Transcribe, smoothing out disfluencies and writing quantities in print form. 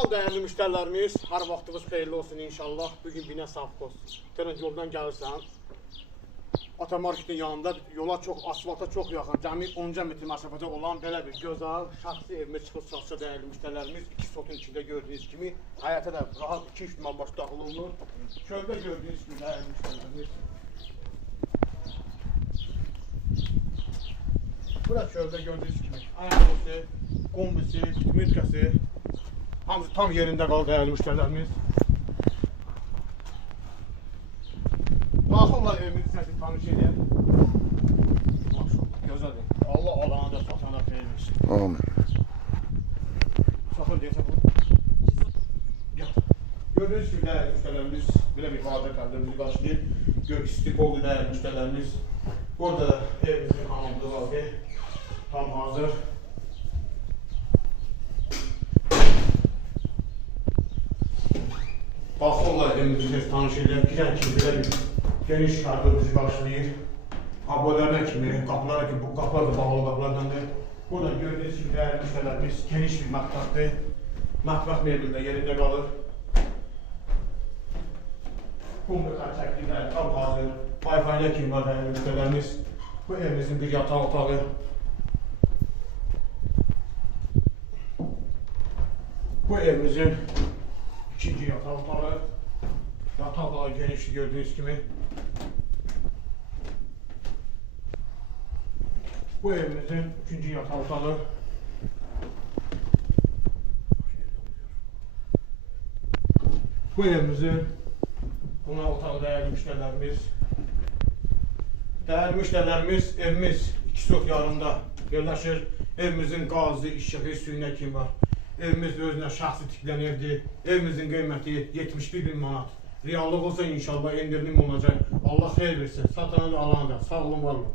Salam değerli müşterilerimiz, her vaxtınız xeyirli olsun inşallah. Bugün Binə Savxoz. Tren yoldan gəlirsən, otomarketin yanında yola çok, asfalta çok yakın, cəmi 10 metr məsafədə olan belə bir gözəl şəxsi evimə çıxıb çalışsa değerli müşterilerimiz. 2 sotun içinde gördüğünüz gibi, həyata da rahat 2-3 man baş daxil olunur. Çöldə gördüğünüz gibi değerli müşterilerimiz. Burası çöldə gördüğünüz gibi, ayakkabısı, kombisi, mütkəsi. Hamısı tam yerinde kaldı değerli müşterilerimiz. Daxilla evimizi səsiz tanış edin. Maşallah, gözəl. Allah Allah'ına da satana xeyir versin. Amin. Satın deyə satın. Gördüğünüz gibi değerli müşterilerimiz, böyle bir vade kaldığımızı başlayır. Gök istik oldu değerli müşterilerimiz. Burada da evimizin hamamlığı var. Tam hazır. Baxırlar evimizi tanış edən, girən kimi belə bir geniş kartı bizi başlayır. Abonelərə kimi, qapılara ki, bu qapılar da bağlı qapılardandır. Burada gördüğünüz gibi değerli müşterilerimiz geniş bir mətbəxdir. Mətbəx mebelində yerində qalır. Kumru çəkliklər tam hazır. Wi-Fi-lə kimi var değerli müşterilerimiz. Bu evimizin bir yatağı otağı. Bu evimizin İkinci yatak otağı. Yataklar genişli gördüğünüz gibi. Bu evimizin üçüncü yatak otağı. Bu evimizin buna otağı değerli müşterilerimiz. Değerli müşterilerimiz, evimiz 2 sot yarımda yerleşir. Evimizin gazı, işığı, suyuna kim var? Evimiz özünə şəxsi tiplən evdir. Evimizin qiyməti 71.000 manat. Reallıq olsa inşallah endirim olacaq. Allah xeyir versin. Satana da alana da. Sağ olun, var olun.